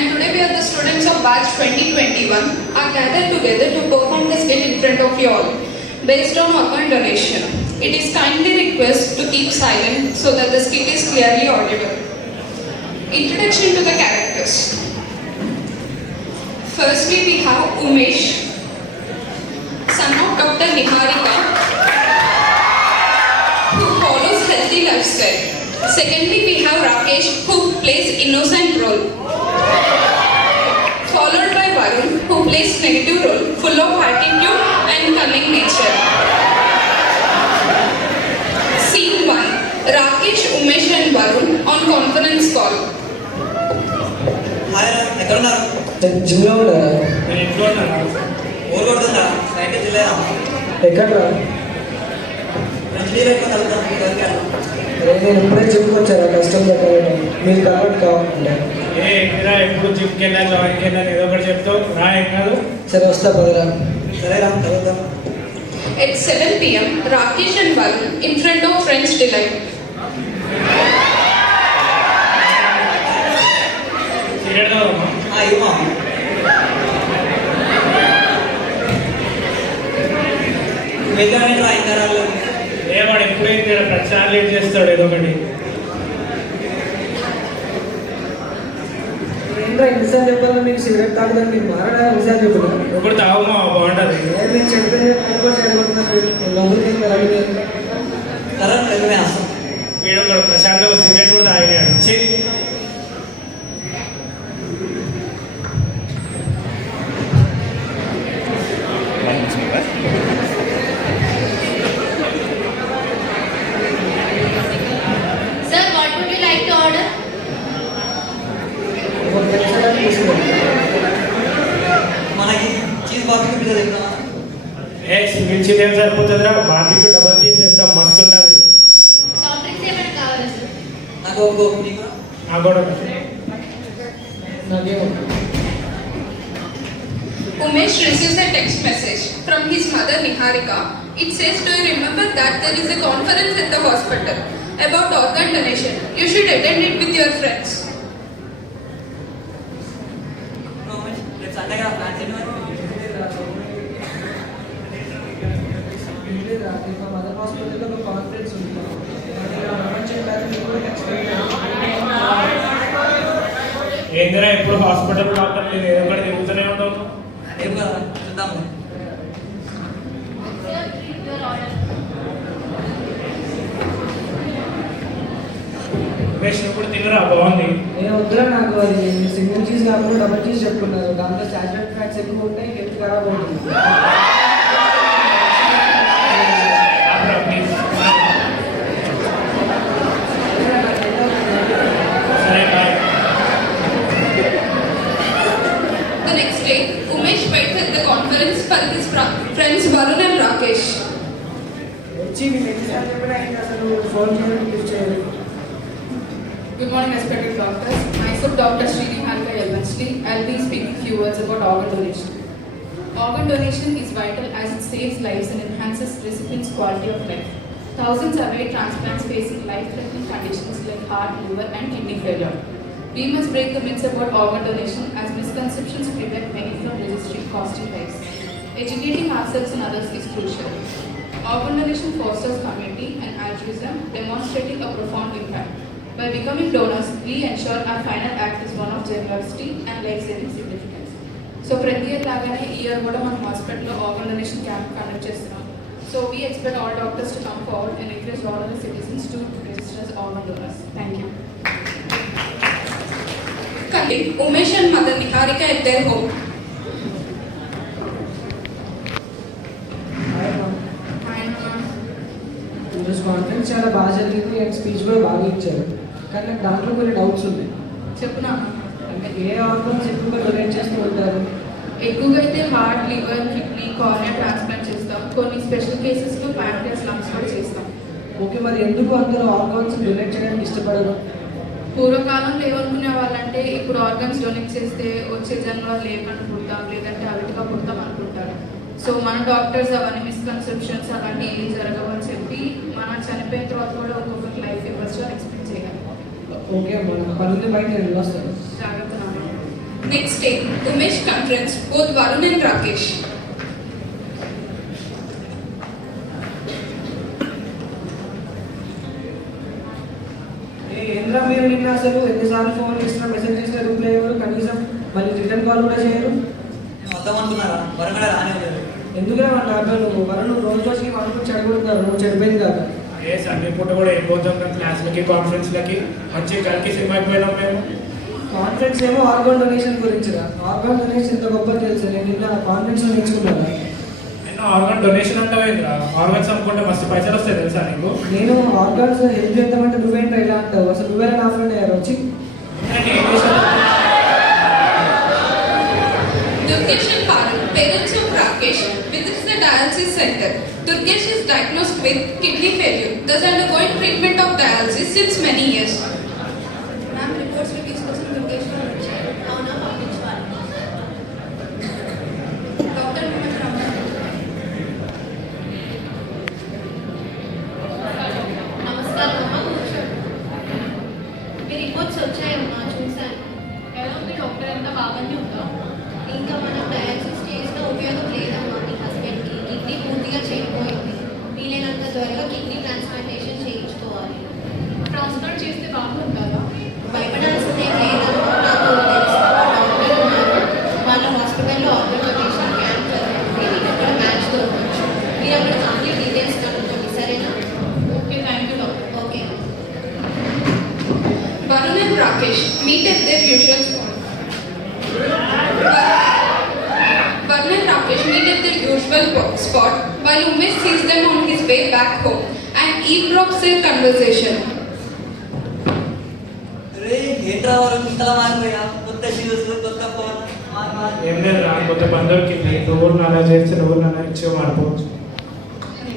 and today we are the students of batch 2021 are gathered together to perform the skit in front of you all based on organ donation. It is kindly request to keep silent so that the skit is clearly audible. Introduction to the characters. Firstly, we have Umesh, son of Dr. Niharika, who follows healthy lifestyle. Secondly, we have Rakesh, who plays innocent role, followed by Varun, who plays negative role, full of attitude and cunning nature. Scene 1. Rakesh, Umesh and Varun on conference call. Hi రా, ఎక్కడున్నారు? జిమ్లో ఉన్నారా? నేను ఇంట్లో ఉన్నాను. ఊరు కొడుతుందా? నైట్ జిల్లేరా? ఎక్కడ్రా? మంచి నీళ్ళు ఎక్కువ తగ్గుతాం నేను ఇప్పుడే జిమ్కి వచ్చారా, కష్టం చెప్పాలి మీరు కాబట్టి కావాలంటే. ఏంటిరా ఎప్పుడు జిమ్కి వెళ్ళా జాయిన్కి వెళ్ళా ఏదో ఒకటి చెప్తావు రా ఏం కాదు. సరే వస్తా పదరా. సరేరా తగ్గుతాం. At 7 p.m., Rakesh and Varun in front of Friends Delight. సీరియడ్ కావమ్మా. ఇవ్వమా వెళ్ళాను రాయించారాలు ఏవాడు ఎప్పుడైతే ప్రచారం లేట్ చేస్తాడు ఏదో ఒకటి. ఏంట్రా ఇన్సాన్ చెప్పాలి, మీకు సిగరెట్ తాగుదని మీకు మారడా ఇన్సాన్ చెప్పిన ఇప్పుడు తాగమ్మా బాగుంటుంది. మీకు చెప్పింది లోపలికి వెళ్ళాలి. సరే వెళ్ళమే వస్తాం. వీడు ఒకడు ప్రశాంత్ సిగరెట్ కూడా తాగినాడు. Sir, what would you like to order? మనకి చీజ్ బాబు చెప్తా. ఏ సింగిల్ చీజ్ ఏం సరిపోతుందిరా, బార్బిక్యూ డబల్ చీజ్ ఎంత మస్తు ఉంటుంది. Soft drinks ఏమైనా కావాలా sir? నాకు ఒక నీకు నాకు కూడా నాకేమో Umesh receives a text message from his mother Niharika. It says, "Do you remember that there is a conference at the hospital about organ donation? You should attend it with your friends." రేపు సండే కదా ప్లాన్స్ ఏంటి మరి? మా మదర్ హాస్పిటల్లో ఒక కాన్ఫరెన్స్ ఉంది. ఏందిరా ఎప్పుడు హాస్పిటల్ డాక్టర్ లేదు ఏదో ఒకటి తిరుగుతూనే ఉంటావు. రేపు కదా చూద్దాం. Sir, treat your order. Umesh ఇప్పుడు తినరా బాగుంది. నేను వద్దురా, నాకు అది సింగిల్ చీజ్ కాకుండా డబుల్ చీజ్ చెప్పుకున్నారు. దాంట్లో సాచురేటెడ్ ఫ్యాట్స్ ఎక్కువ ఉంటాయి, హెల్త్ ఖరాబ్ అవుతుంది. ఆపరా, ప్లీజ్. సరే bye. The next day, Umesh waits at the conference for his friends Varun and Rakesh. వచ్చి నేను ఎన్నిసార్లు చెప్పినా ఇంకా అసలు ఫోన్ చేయడం యూజ్ చేయలేదు. Good morning, respected doctors. Myself, Dr. Srini Harika Yelvanshli. I'll be speaking few words about organ donation. Organ donation is vital as it saves lives and enhances recipients' quality of life. Thousands await transplants facing life-threatening conditions like heart, liver, and kidney failure. We must break the myths about organ donation as misconceptions prevent many from registering costly lives. Educating ourselves and others is crucial. Organ donation fosters community and altruism, demonstrating a profound impact. By becoming donors, we ensure our final act is one of generosity and life-saving significance. So, ప్రతి ఇయర్ లాగానే ఈ ఇయర్ కూడా మనం హాస్పిటల్లో organ donation camp conduct చేస్తున్నాం. So we expect all doctors to come forward and encourage all other citizens to register as organ donors. Thank you. Colleague Umesh and mother Niharika at their home. ఈరోజు కాన్ఫరెన్స్ చాలా బాగా జరిగింది and speech కూడా బాగా ఇచ్చారు. కానీ నాకు దాంట్లో కొన్ని డౌట్స్ ఉన్నాయి. చెప్పునా అంటే ఏ ఆర్గన్స్ ఎక్కువగా డొనేట్ చేస్తూ ఉంటారు? ఎక్కువగా అయితే heart, liver, kidney, cornea transplant చేస్తాం. కొన్ని స్పెషల్ కేసెస్లో ప్యాంక్రియాస్, లంగ్స్ కూడా చేస్తాం. ఓకే, మరి ఎందుకు అందరూ ఆర్గన్స్ డొనేట్ చేయడానికి ఇష్టపడరు? పూర్వకాలంలో ఏమనుకునే వాళ్ళంటే ఇప్పుడు ఆర్గన్స్ డొనేట్ చేస్తే వచ్చే జన్మలో లేకుండా పుడతాం, లేదంటే అవిటిగా పుడతాం అనుకుంటారు. సో మన డాక్టర్స్ అవన్నీ మిస్కన్సెప్షన్స్ అలాంటి ఏం జరగవని చెప్పి మన చనిపోయిన తర్వాత కూడా ఒక్కొక్కరికి లైఫ్ ఇవ్వచ్చు అని ఎక్స్పెక్ట్ చేయాలి. ఓకే అమ్మా, పనులు బయట నేను వస్తాను. జాగ్రత్త నాన్న. Next day, Umesh confronts both Varun and Rakesh. ఏంద్రా మీరు నిన్న అసలు ఎన్నిసార్లు ఫోన్ చేసినా మెసేజ్ చేసినా రిప్లై ఇవ్వరు, కనీసం మళ్ళీ రిటర్న్ కాల్ కూడా చేయరు. నేను వద్దామనుకున్నారా వరంగల్ రానే లేదు. ఎందుకురా వాళ్ళ నువ్వు వరుణ్ రోజు రోజుకి వాళ్ళు చెడగొడతారు, నువ్వు చెడిపోయింది కాదు. ఏ సండే పూట కూడా ఏం పోతాం కదా క్లాస్లకి కాన్ఫరెన్స్లకి మంచి కలికి సినిమాకి పోయినాం మేము. కాన్ఫరెన్స్ ఏమో ఆర్గాన్ డొనేషన్ గురించిరా. ఆర్గాన్ డొనేషన్ ఎంత గొప్ప తెలుసు, నేను నిన్న కాన్ఫరెన్స్ లో నేర్చుకున్నాను. నేను ఆర్గాన్ డొనేషన్ అంటావేంద్రా? ఆర్గాన్స్ అమ్ముకుంటే మస్తు పైసలు వస్తాయి తెలుసా నీకు? నేను ఆర్గాన్స్ హెల్ప్ చేద్దామంటే నువ్వేంటో ఇలా అంటావు, అసలు నువ్వేనా నా ఫ్రెండ్ అయ్యారు వచ్చి. నేను ఏం చేశాను? Durgesh and Varun, parents of Rakesh, visits the dialysis center. Durgesh is diagnosed with kidney failure, thus undergoing treatment of dialysis since many years. Ma'am reports reviews కోసం దుర్గేష్ గారు వచ్చారు. అవునా, పంపించాలి. డాక్టర్ మిమ్మల్ని రమ్మన్నారు. నమస్కారం అమ్మ, కూర్చోండి. మీ రిపోర్ట్స్ వచ్చాయమ్మా, చూశాను. ఎలా ఉంది డాక్టర్, ఎంత బాగానే ఉందా? ఇంకా మనం డయాలసిస్ చేసిన ఉపయోగం లేదమ్మా. మీ హస్బెండ్కి కిడ్నీ పూర్తిగా చేరిపోయింది. వీలైనంత త్వరగా కిడ్నీ ట్రాన్స్ప్లాంటేషన్ చేయించుకోవాలి. ట్రాన్స్ప్లాంట్ చేస్తే బాగుంటుందా? భయపడాల్సిందేం లేదమ్మా. నాకు తెలిసిన డాక్టర్ ఉన్నారు, వాళ్ళ హాస్పిటల్లో ఆర్గన్ డొనేషన్ క్యాంప్ జరుగుతుంది. మీకు అక్కడ మ్యాచ్ దొరకచ్చు. మీరు అక్కడ కంప్లీట్ డీటెయిల్స్ కనుక్కోండి, సరేనా? Okay, thank you doctor. Okay. Varun and Rakesh meet at their usual spot. Varun and Rakesh meet at their usual spot while Umesh sees them on his way back home and eavesdrops their conversation. రే ఏంట్రా వరం ఇంతలా మారిపోయా? కొత్త షూస్ కొత్త ఫోన్ ఏం లేదు రా, కొత్త బందరికి నువ్వు నాలా చేస్తే నువ్వు నాలా ఇచ్చేవి మారిపోవచ్చు.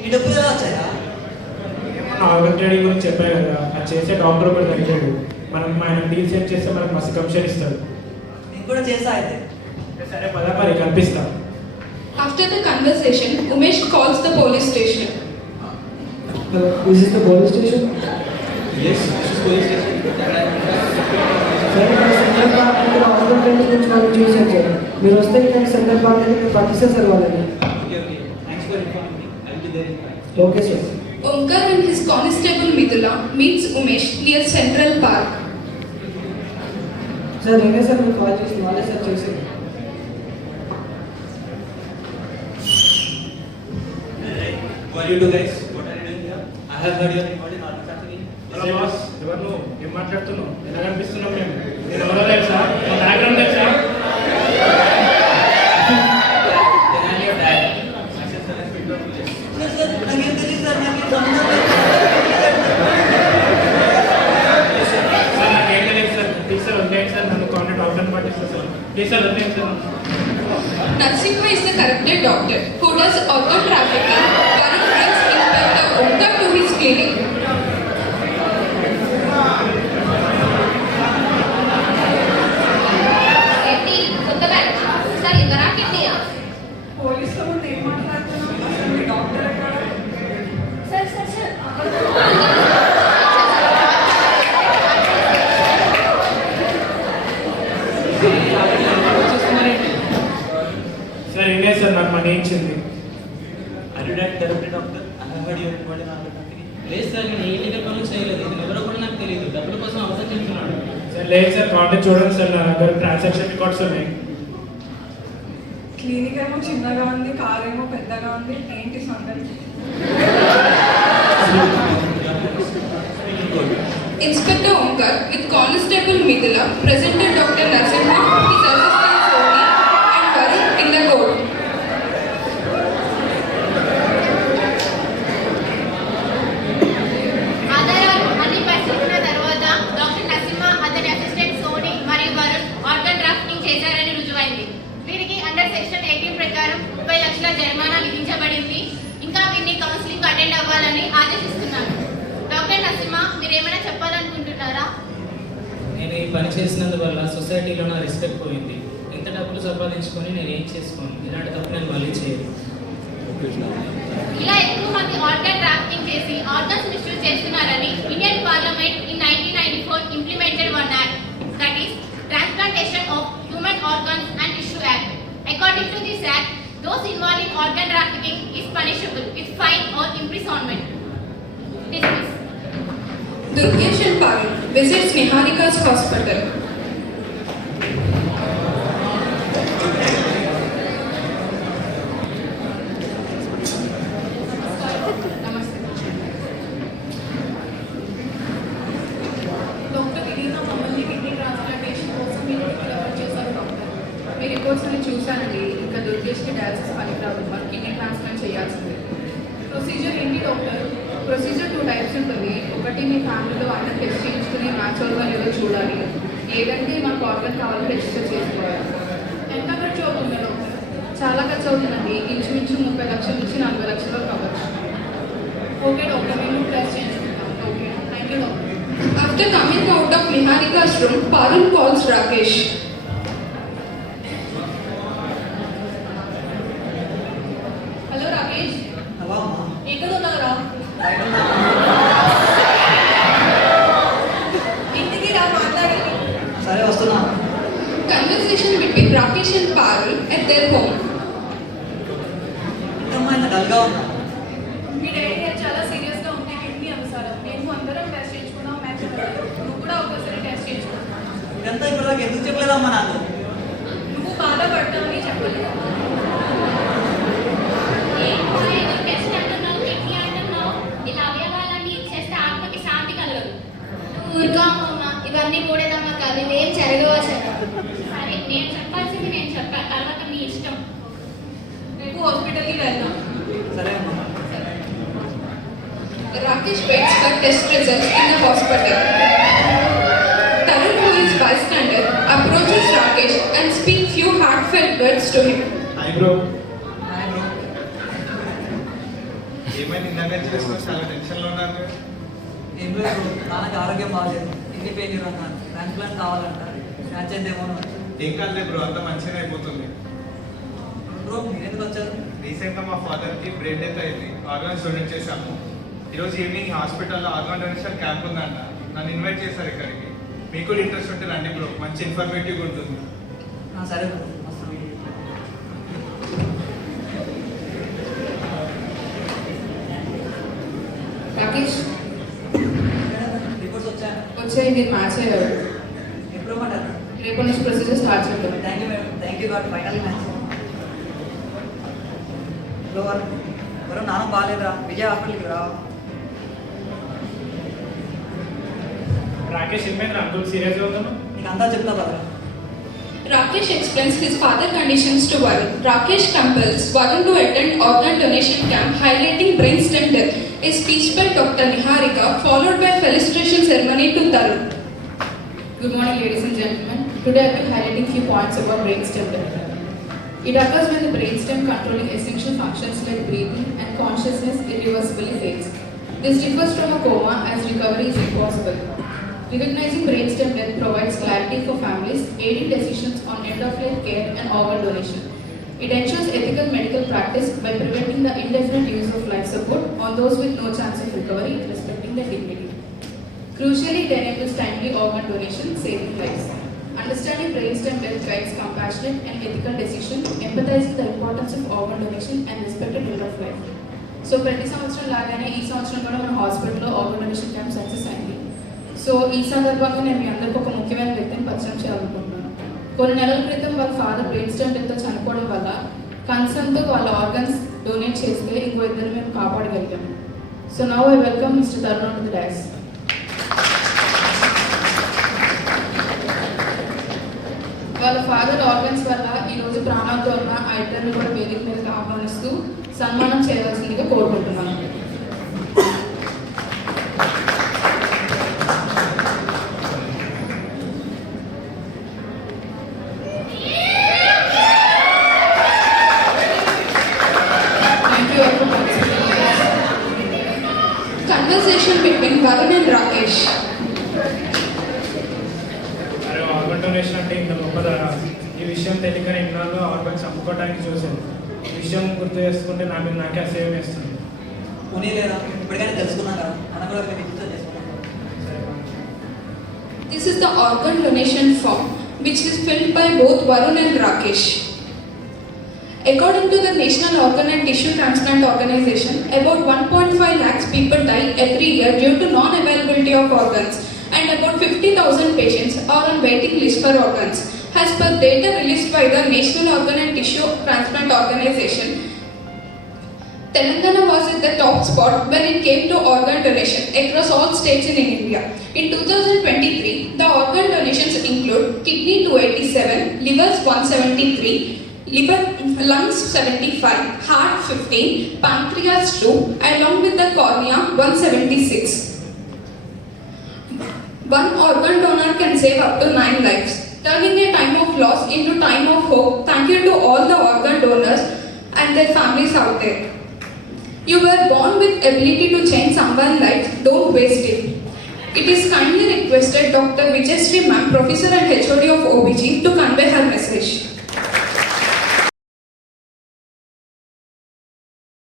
ఈ డబ్బులు ఎలా వచ్చాయా? ఏమన్నా ఆర్గన్ ట్రేడింగ్ గురించి చెప్పాయి కదా, అది చేసే డాక్టర్ కూడా తగ్గాడు. మనం ఆయన డీల్ సెట్ చేస్తే మనకు మస్తు కమిషన్ ఇస్తాడు. నేను కూడా చేస్తా అయితే. సరే పద మరి కనిపిస్తా. After the conversation, Umesh calls the police station. This is the police station. సరే, ఇక్కడ సెంట్రల్ పార్క్ దగ్గర ఆర్గన్ ట్రేడింగ్ గురించి మనం చూసాం సార్. మీరు వస్తే ఇక్కడ సెంట్రల్ పార్క్ దగ్గర మీరు పట్టిస్తారు సార్ వాళ్ళని. Okay sir. Omkar and his constable Midula meets Umesh near Central Park. Sir నేనే సార్ మీకు కాల్ చేసి వాళ్ళే సార్ చేసేది. What are you do guys? What are you doing here? I have heard your report in Army Factory. Hello boss, ఎవరు నువ్వు? ఏం మాట్లాడుతున్నావు? ఎలా కనిపిస్తున్నావు మేము? నేను ఎవరో తెలుసా? నా బ్యాక్గ్రౌండ్ తెలుసా? Then I'm your dad. Myself, Sir Inspector of Police. Sir నాకేం తెలియదు సార్, నాకేం సంబంధం లేదు. సార్ నాకేం తెలియదు సార్. ప్లీజ్ సార్ వదిలేయండి సార్, నన్ను కాంటాక్ట్ డాక్టర్ని పట్టిస్తా సార్. ప్లీజ్ సార్ వదిలేయండి sir. Narsimha is the corrupted doctor who does organ trafficking. Varun brings Inspector Omkar to his clinic. ఏంటి కొత్తగా సార్ ఇందరా కిడ్నీయా? పోలీసుల ముందు ఏం మాట్లాడుతున్నావు? అసలు మీ డాక్టర్ ఎక్కడ? సార్ సార్ సార్ సార్ ఏంటే సార్ నాకు మనీ ఇచ్చింది. Are you that therapy doctor? I have heard your report in Army Factory. లేదు సార్, నేను ఏ లీగల్ పనులు చేయలేదు. ఇతను ఎవరో కూడా నాకు తెలియదు. డబ్బుల కోసం అవసరం చెప్తున్నాడు. సార్ లేదు సార్, కాంటాక్ట్ చూడండి సార్, నా దగ్గర ట్రాన్సాక్షన్ రికార్డ్స్ ఉన్నాయి. క్లినిక్ ఏమో చిన్నగా ఉంది, కార్ ఏమో పెద్దగా ఉంది. ఏంటి సంగతి? Inspector Omkar with Constable Midula presented Dr. Narsimha, his assistant Soni and Varun in the court. ఆధారాలు అన్ని పరిశీలించిన తర్వాత డాక్టర్ నరసింహ, అతని అసిస్టెంట్ సోని మరియు వరుణ్ ఆర్గన్ డ్రాఫ్టింగ్ చేశారని రుజువైంది. వీరికి అండర్ సెక్షన్ 18 ప్రకారం 30 లక్షల జరిమానా విధించబడింది. ఇంకా వీరిని కౌన్సిలింగ్ అటెండ్ అవ్వాలని ఆదేశిస్తున్నాను. డాక్టర్ నరసింహ, మీరు ఏమైనా చెప్పాలనుకుంటున్నారా? నేను ఈ పని చేసినందువల్ల సొసైటీలో నా రెస్పెక్ట్ పోయింది. ఎంత డబ్బులు సంపాదించుకొని నేను ఏం చేసుకోను. ఇలాంటి తప్పు నేను మళ్ళీ చేయను. ఇలా ఎక్కువ మంది ఆర్గన్ డ్రాఫ్టింగ్ చేసి ఆర్గన్స్ మిస్యూజ్ చేస్తున్నారని Indian parliament in 1994 implemented one act, that is transplantation of human punishable with fine or imprisonment. Dismiss. Durgesh and Parul visits Niharika's hospital. నమస్తే డాక్టర్ గిరీనా మమ్మల్ని కిడ్నీ ట్రాన్స్ప్లాంటేషన్ కోసం మీరు రిఫర్ చేశారు డాక్టర్. మీ రిపోర్ట్స్ అన్ని చూశానండి. ఇంకా దుర్గేష్కి డయాలసిస్ పనికిరాదు, మరి కిడ్నీ ట్రాన్స్ప్లాంట్ చేయాల్సిందే. ప్రొసీజర్ ఏంటి డాక్టర్? ప్రొసీజర్ 2 టైప్స్ ఉంటుంది. ఒకటి మీ ఫ్యామిలీలో అందరూ టెస్ట్ చేయించుకుని న్యాచురల్గా ఏదో చూడాలి, లేదంటే మనకు ఆర్గన్ కావాలని రిజిస్టర్ చేసుకోవాలి. ఎంత ఖర్చు అవుతుంది డాక్టర్? చాలా ఖర్చు అవుతుందండి. ఇంచుమించు 30 లక్షల నుంచి 40 లక్షల వరకు అవ్వచ్చు. ఓకే డాక్టర్, మేము టెస్ట్ చేయించుకుంటాం. Okay, thank you doctor. After coming out of Niharika's room, Parul calls Rakesh. Hello Rakesh, hello అమ్మా. ఎక్కడ ఉన్నారా? బయట ఉన్నా. ఇంటికి రా, మాట్లాడాలి. సరే వస్తున్నా. Conversation between Rakesh and Parul at their home. ఇంకమ్మా ఇంత డల్గా ఉన్నా. మీ డాడీ గారు చాలా సీరియస్గా ఉంటే కిడ్నీ అవసరం. మేము అందరం టెస్ట్ చేయించుకున్నాం, మ్యాచ్ నువ్వు కూడా ఒకసారి టెస్ట్ చేయించుకున్నావు. ఇదంతా ఇప్పటిదాకా ఎందుకు చెప్పలేదమ్మా నాకు? నువ్వు బాధపడతావని చెప్పలేదు. ఏదో టెస్ట్ అంటున్నావు, కిడ్నీ అంటున్నావు, ఇలా అవయవాలన్నీ ఇచ్చేస్తే ఆత్మకి శాంతి కలగదు. ఊరుకోమ్మా, ఇవన్నీ మూడేదమ్మా కాదు, ఇవేం జరగవు అసలు. సరే, నేను చెప్పాల్సింది నేను చెప్పాను, తర్వాత మీ ఇష్టం. రేపు హాస్పిటల్కి వెళ్దాం. సరే అమ్మా. Rakesh waits for test results in the hospital. Tarun, who is bystander, approaches Rakesh and speaks few heartfelt words to him. Hi bro. Hi bro. ఏమైనా ఇందాక చేసుకొని చాలా టెన్షన్లో ఉన్నారు. ఏం లేదు బ్రో, నాన్నకి ఆరోగ్యం బాగాలేదు. కిడ్నీ ఫెయిల్యూర్ అన్నారు, ట్రాన్స్ప్లాంట్ కావాలంట. మ్యాచ్ చేద్దేమో అని. ఏం కాదులే బ్రో, అంతా మంచిగానే అయిపోతుంది. బ్రో మీరెందుకు వచ్చారు? రీసెంట్గా మా ఫాదర్కి బ్రెయిన్ డెత్ అయింది, ఆర్గాన్స్ డొనేట్ చేశాము. ఈరోజు ఈవినింగ్ హాస్పిటల్లో ఆర్గాన్ డొనేషన్ క్యాంప్ ఉందంట, నన్ను ఇన్వైట్ చేశారు ఇక్కడికి. మీకు కూడా ఇంట్రెస్ట్ ఉంటే రండి బ్రో, మంచి ఇన్ఫర్మేటివ్ ఉంటుంది. సరే బ్రో, వస్తాను. రాకేష్, రిపోర్ట్స్ వచ్చాను. వచ్చాయి, మీరు మ్యాచ్ అయ్యారు. ఎప్పుడు మాట? రేపటి నుంచి ప్రొసీజర్ స్టార్ట్ చేద్దాం. Thank you madam, thank you God, final match. Hello Varun, నాన్న బాగాలేదురా, విజయ్ హాస్పిటల్కి రా. రాకేష్ ఏమైంది అంకుల్ సీరియస్గా ఉందా? నీకు అంతా చెప్తా కదా. Rakesh explains his father conditions to Varun. Rakesh compels Varun to attend organ donation camp highlighting brainstem death. A speech by Dr. Niharika followed by felicitation ceremony to Tarun. Good morning, ladies and gentlemen. Today I will be highlighting few points about brainstem death. It occurs when the brainstem controlling essential functions like breathing and consciousness irreversibly fails. This differs from a coma as recovery is impossible. Recognizing brainstem death provides clarity for families, aiding decisions on end-of-life care and organ donation. It ensures ethical medical practice by preventing the indefinite use of life support on those with no chance of recovery, respecting their dignity. Crucially, it enables timely organ donation, saving lives. Understanding brainstem death guides compassionate and ethical decision, empathizing the importance of organ donation and respected rule of life. So, ప్రతి సంవత్సరం లాగానే ఈ సంవత్సరం కూడా మన హాస్పిటల్లో organ donation camp success అయింది. సో ఈ సందర్భంగా నేను మీ అందరికీ ఒక ముఖ్యమైన వ్యక్తిని పరిచయం చేయాలనుకుంటున్నాను. కొన్ని నెలల క్రితం వాళ్ళ ఫాదర్ బ్రెయిన్ స్టెమ్ డెత్తో చనిపోవడం వల్ల కన్సర్న్తో వాళ్ళ ఆర్గన్స్ డొనేట్ చేస్తే ఇంకో ఇద్దరు మేము కాపాడగలిగాము. So now I welcome mister Tarun to the dais. వాళ్ళ ఫాదర్ ఆర్గన్స్ వల్ల ఈరోజు ప్రాణాలతో ఉన్న ఆ ఇద్దరిని కూడా వేదిక మీదకి ఆహ్వానిస్తూ సన్మానం చేయవలసిందిగా కోరుకుంటున్నాను. Conversation between Varun and Rakesh. అరే ఆర్గన్ డొనేషన్ అంటే ఇంత గొప్పదారా? ఈ విషయం తెలియకనే ఇన్నాళ్ళు ఆర్గన్స్ అమ్ముకోవడానికి చూశాను. ఈ విషయం గుర్తు చేసుకుంటే నా మీద నాకే అసహ్యం వేస్తుంది. పోనీ లేదా, ఇప్పటికైనా తెలుసుకున్నాం కదా, మనం కూడా మీరు రిజిస్టర్ చేసుకున్నాం. This is the organ donation form which is filled by both Varun and Rakesh. According to the National Organ and Tissue Transplant Organization, about 1.5 lakhs people die every year due to non-availability of organs, and about 50,000 patients are on waiting list for organs. As per data released by the National Organ and Tissue Transplant Organization, Telangana was at the top spot when it came to organ donation across all states in India. In 2023, the organ donations include kidney 287, livers 173, lungs 75, heart 15, pancreas 2, along with the cornea 176. One organ donor can save up to 9 lives, turning a time of loss into time of hope. Thank you to all the organ donors and their families out there. You were born with ability to change someone's life, don't waste it. It is kindly requested Dr. Vijayashree Ma'am, Professor and HOD of OBG, to convey